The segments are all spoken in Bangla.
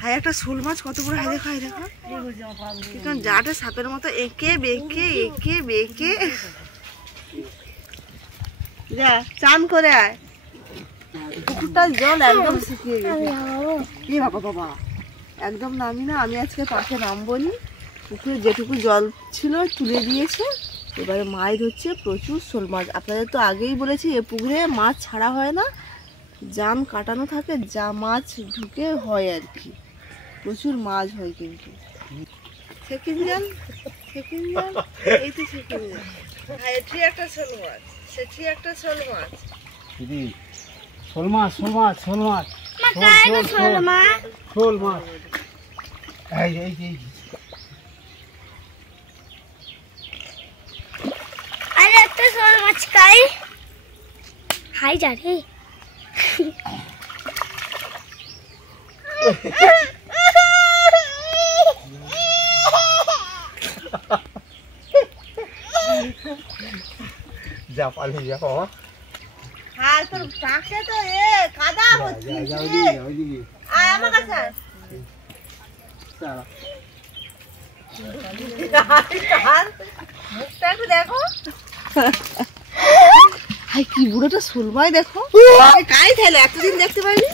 হাই একটা শোল মাছ কত বড়, হাই দেখো, হাই দেখো জাটে সাপের মতো এঁকে বেঁকে যা চান করে আয়। পুকুরটার জল একদম শুকিয়ে গেছে। কি বাবা একদম নামি না, আমি আজকে পাশে নামবো নি। পুকুরে যেটুকু জল ছিল তুলে দিয়েছে, এবারে মাছ ধরছে প্রচুর শোল মাছ। আপনাদের তো আগেই বলেছি এ পুকুরে মাছ ছাড়া হয় না, জান কাটানো থাকে, যা মাছ ঢুকে হয় আর কি, প্রচুর মাছ হয়। কিন্তু সেকেন্ড জান এই তো সেকেন্ড জান, এটি একটা শোল মাছ, সেটি একটা শোল মাছ। দিদি শোল মাছ শোল মাছ শোল মাছ শোল মাছ এই আরে একটা শোল মাছ খাই হাই যা রে। যা পালি যা বাবা। হ্যাঁ তোর পাখে তো এ কাদা হচ্ছে, আয় আমার কাছে মুখটা একটু দেখো। হাই কি বুড়োটা শোল মাছ দেখো, কাই থাইলে এতদিন দেখতে পাইনি।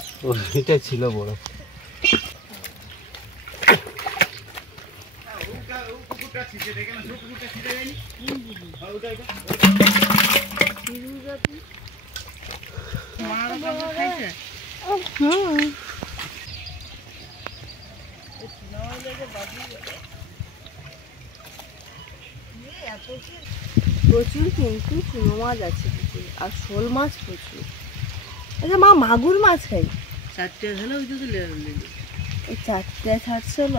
এটা ছিল বড়। প্রচুর কিন্তু চুনো মাছ আছে আর শোল মাছ প্রচুর। আচ্ছা মা মাগুর মাছ খাই, চারটে হলো ওই চারটে ছাড়ছিল।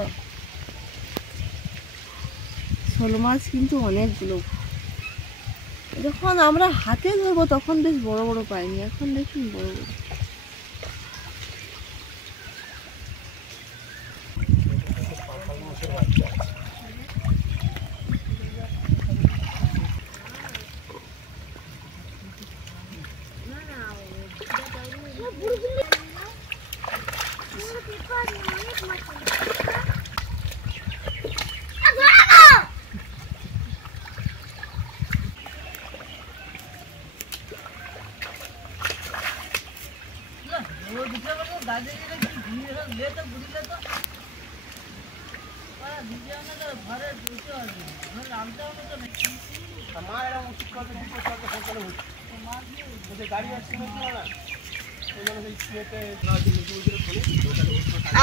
শোল মাছ কিন্তু অনেকগুলো, যখন আমরা হাতে ধরবো তখন বেশ বড় বড় পাইনি, এখন দেখুন বড় বড়।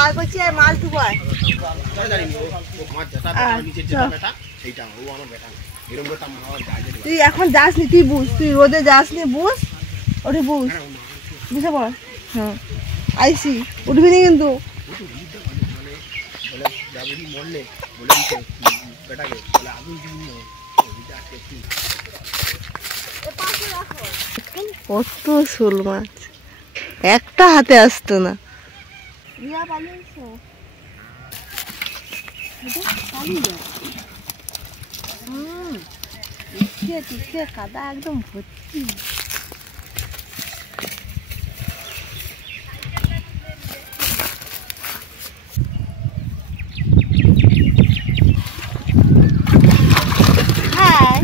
আর বলছি মাছ ধুবো, তুই এখন যাসনি, তুই বুঝ, তুই রোদে যাসনি, বুঝ ওটি বুঝ, বুঝে পড়। হ্যাঁ আইসি উঠবি না কিন্তু। কত শোল মাছ, একটা হাতে আসতো না। কাদা একদম ভর্তি। হ্যাঁ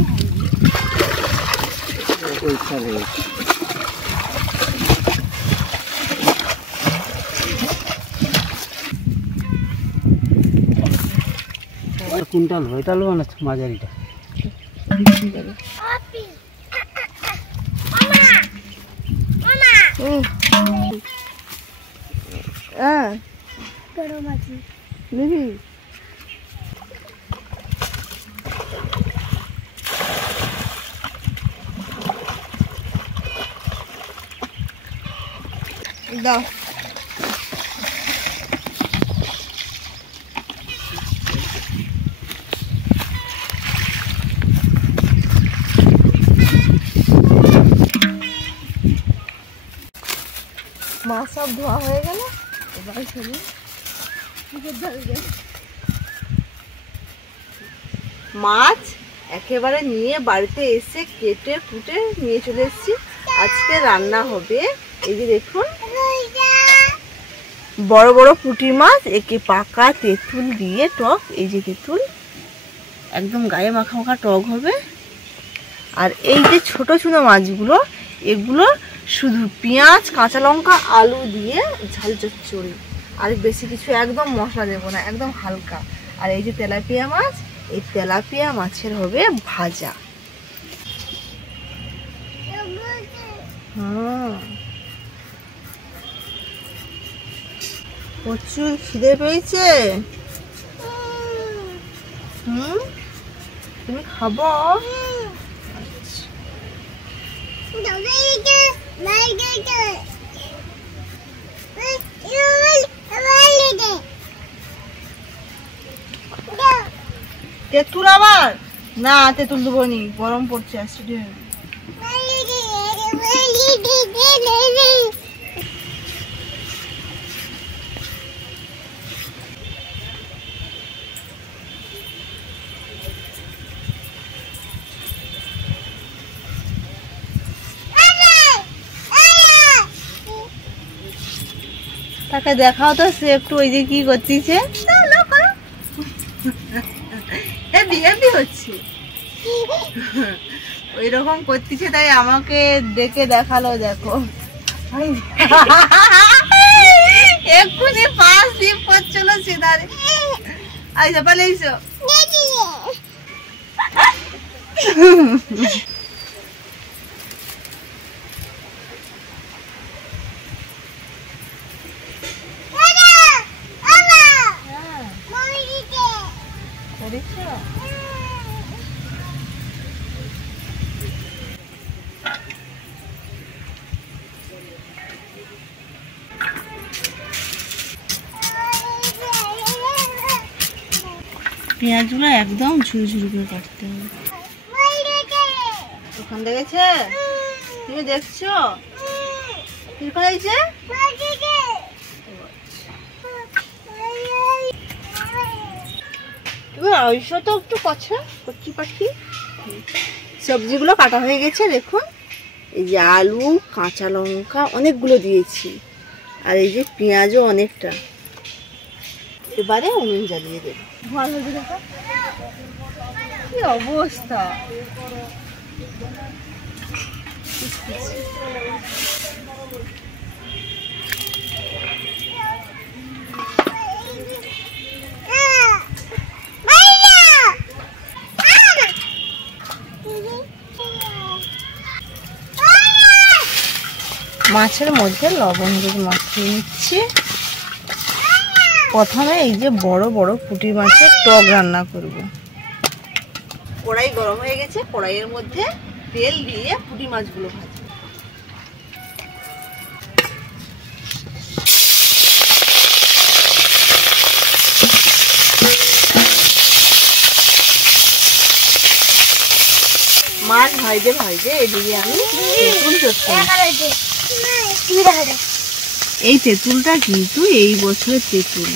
কুইন্টাল হইতাল না মাঝারিটা। নিবি দাও। মাছ সব ধোয়া হয়ে গেল, এবার শুনুন মাছ একেবারে নিয়ে বাড়িতে এসে কেটে কুটে নিয়ে চলে এসেছি। আজকে রান্না হবে, এই যে দেখুন বড় বড় পুঁটি মাছ, একে পাকা তেঁতুল দিয়ে টক, এই যে তেঁতুল একদম গায়ে মাখা মাখা টক হবে। আর এই যে ছোট ছোট মাছগুলো, এগুলো শুধু পেঁয়াজ, কাঁচা লঙ্কা, আলু দিয়ে ঝাল চচ্চড়ি, আর বেশি কিছু একদম মশলা দেবো না, একদম হালকা। আর এই যে তেলাপিয়া মাছ, এই তেলাপিয়া মাছের হবে ভাজা। প্রচুর খিদে পেয়েছে। তুমি খাবো? তেঁতুল আবার না, তেঁতুল দেবো নি, গরম পড়ছে, অ্যাসিড হবে। তাকে দেখাও তো, সে একটু ওই যে কি করতেছে, হেভি হচ্ছে, ওই রকম করতেছে, তাই আমাকে ডেকে দেখালো। দেখো এক্ষুনি পাঁচ দিন করছিল সিধারে। আইসো পালে আইসো। পেঁয়াজগুলো একদম ঝুড়ি ঝুড়ি করে কাটতে হবে। ওখান দেখেছে, তুমি দেখছো তো একটু কচ্ছা কচ্ছি পাখি। সবজিগুলো কাটা হয়ে গেছে, দেখুন এই যে আলু, কাঁচা লঙ্কা অনেকগুলো দিয়েছি, আর এই যে পেঁয়াজও অনেকটা। এবারে উনুন জ্বালিয়ে দেব। কি অবস্থা! মাছের মধ্যে লবণ দিয়ে মাখিয়ে নিচ্ছি। প্রথমে এই যে বড় বড় পুঁটি মাছের টক রান্না করব। কড়াই গরম হয়ে গেছে, কড়াইয়ের মধ্যে তেল দিয়ে পুঁটি মাছগুলো ভাজবো। মাছ ভাজতে ভাজতে এদিকে আমি তেঁতুল চটকাচ্ছি। এই তেঁতুলটা কিন্তু এই বছরের তেঁতুল,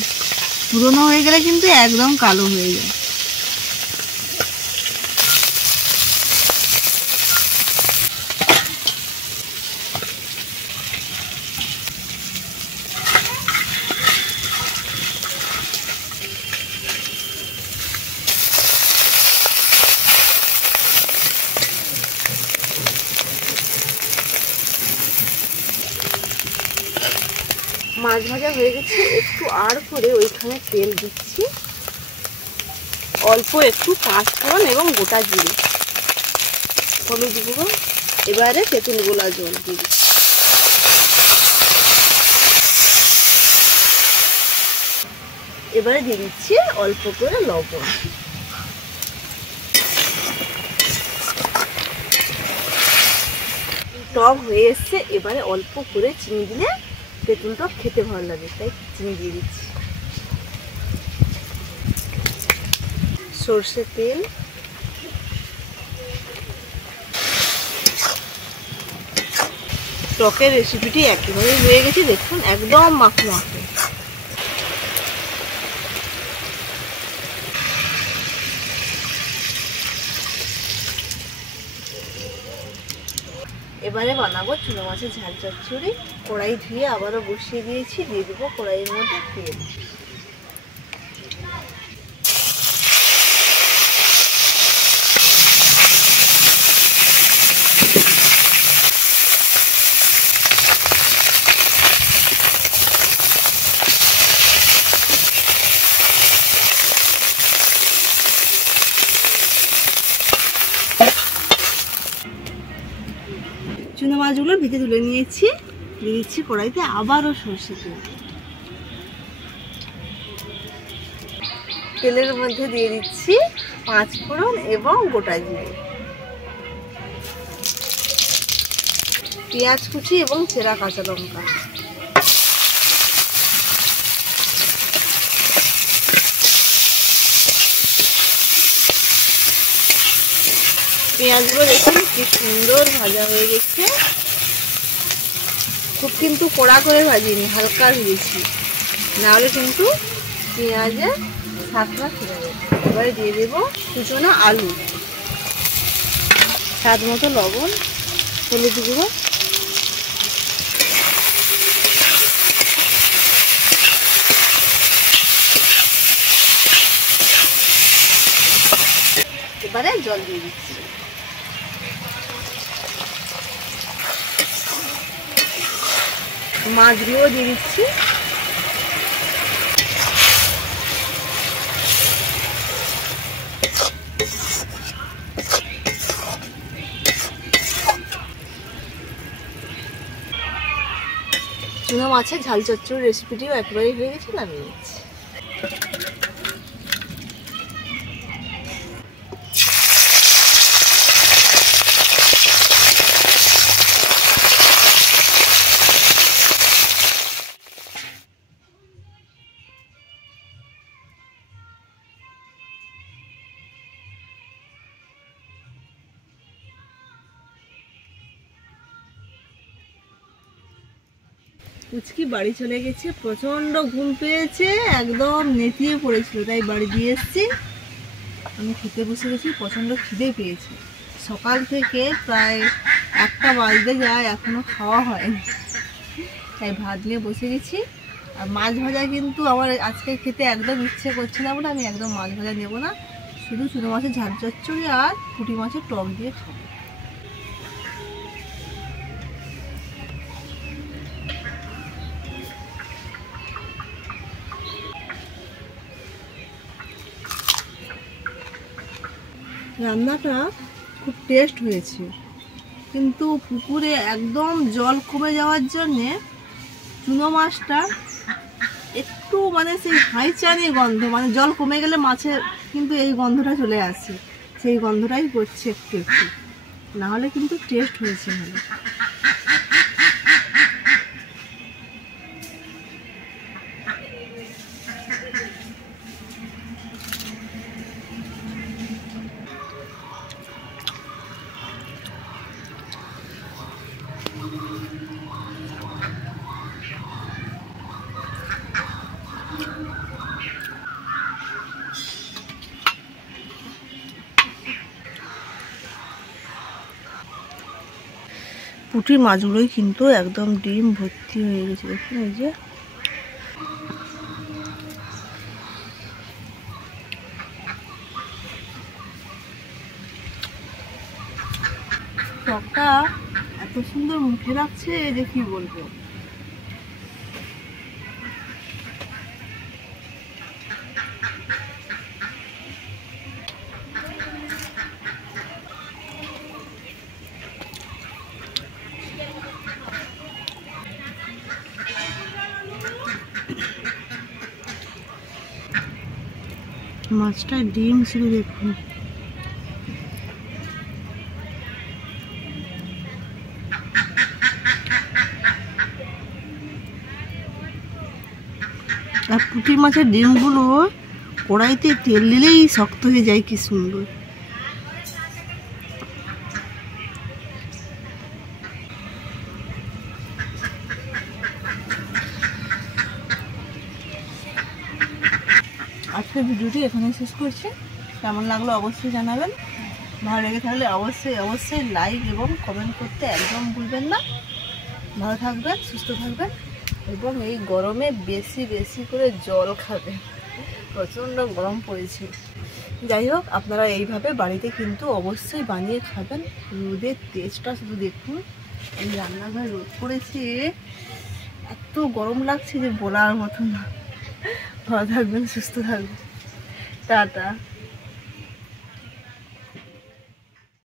পুরনো হয়ে গেলে কিন্তু একদম কালো হয়ে যায়। মাছ ভাজা হয়ে গেছে, একটু আর করে ওইখানে তেল দিচ্ছি, অল্প একটু পাঁচফোড়ন এবং গোটা জিরে, হলুদ গুঁড়ো। এবারে তেঁতুল গোলা জল দিই। এবারে দিয়ে দিচ্ছি অল্প করে লবণ। টক হয়ে এসছে, এবারে অল্প করে চিনি দিলে তেঁতুলটা খেতে ভালো লাগে, তাই চিনি দিয়ে দিচ্ছি। সরষের তেল, টকের রেসিপিটি একেবারে হয়ে গেছে, দেখুন একদম মাখো মাখো। এবারে বানাবো চুনো মাছের ঝাল চচ্চড়ি। কড়াই ধুয়ে আবারও বসিয়ে দিয়েছি, দিয়ে দেবো কড়াইয়ের মধ্যে তেল। চুনো মাছগুলো ভেজে তুলে নিয়েছি, দিয়ে দিচ্ছি কড়াইতে আবারও সরষে তেল। তেলের মধ্যে দিয়ে দিচ্ছি 5 ফোড়ন এবং গোটা জিরে, পেঁয়াজ কুচি এবং চেরা কাঁচা লঙ্কা। পেঁয়াজগুলো দেখুন কি সুন্দর ভাজা হয়ে গেছে, খুব কিন্তু কড়া করে ভাজিনি, হালকা ভেজেছি, নাহলে কিন্তু পেঁয়াজের স্বাদটা চলে যাবে। এবারে দিয়ে দেবো কুচনো আলু, স্বাদ মতো লবণ, হলুদ গুঁড়ো, এবারে জল দিয়ে দিচ্ছি। মাছগুলো দিয়ে দিচ্ছি। চুনো মাছের ঝাল চচ্চড়ি রেসিপিটিও একবারই হয়ে গেছে, নামিয়ে নিচ্ছি। পুচকি বাড়ি চলে গেছে, প্রচন্ড ঘুম পেয়েছে, একদম নেতিয়ে পড়েছিল, তাই বাড়ি দিয়ে এসছি। আমি খেতে বসে গেছি, প্রচন্ড খিদে পেয়েছে। সকাল থেকে প্রায় 1টা বাজতে যায়, এখনো খাওয়া হয়নি, তাই ভাত নিয়ে বসে গেছি। আর মাছ ভাজা কিন্তু আমার আজকে খেতে একদম ইচ্ছে করছে না বলে আমি একদম মাছ ভাজা নেবো না, শুধু চুনো মাছের ঝাল চচ্চড়ি আর পুঁটি মাছের টক দিয়ে খাবো। রান্নাটা খুব টেস্ট হয়েছে, কিন্তু পুকুরে একদম জল কমে যাওয়ার জন্যে চুনো মাছটা একটু মানে সেই হাইচানি গন্ধ, মানে জল কমে গেলে মাছের কিন্তু এই গন্ধটা চলে আসে, সেই গন্ধটাই করছে একটু একটু, নাহলে কিন্তু টেস্ট হয়েছে ভালো। পুঁটি মাছগুলোই কিন্তু একদম ডিম ভর্তি হয়ে গেছে, দেখুন এই যে। টকটা এত সুন্দর মুখে লাগছে যে কি বলবো। মাছটা ডিম ছিল দেখুন। আর পুঁটি মাছের ডিমগুলো কড়াইতে তেল দিলেই শক্ত হয়ে যায়, কি সুন্দর। আজকের ভিডিওটি এখানে শেষ করছি। কেমন লাগলো অবশ্যই জানাবেন, ভালো লেগে থাকলে অবশ্যই লাইক এবং কমেন্ট করতে একদম ভুলবেন না। ভালো থাকবেন, সুস্থ থাকবেন এবং এই গরমে বেশি বেশি করে জল খাবেন, প্রচণ্ড গরম পড়েছে। যাই হোক, আপনারা এইভাবে বাড়িতে কিন্তু অবশ্যই বানিয়ে খাবেন। রোদের তেজটা শুধু দেখুন, এই রান্নাঘরে রোদ পড়েছে, এত গরম লাগছে যে বলার মতো না। ভালো থাকবেন, সুস্থ থাকবেন, টাটা।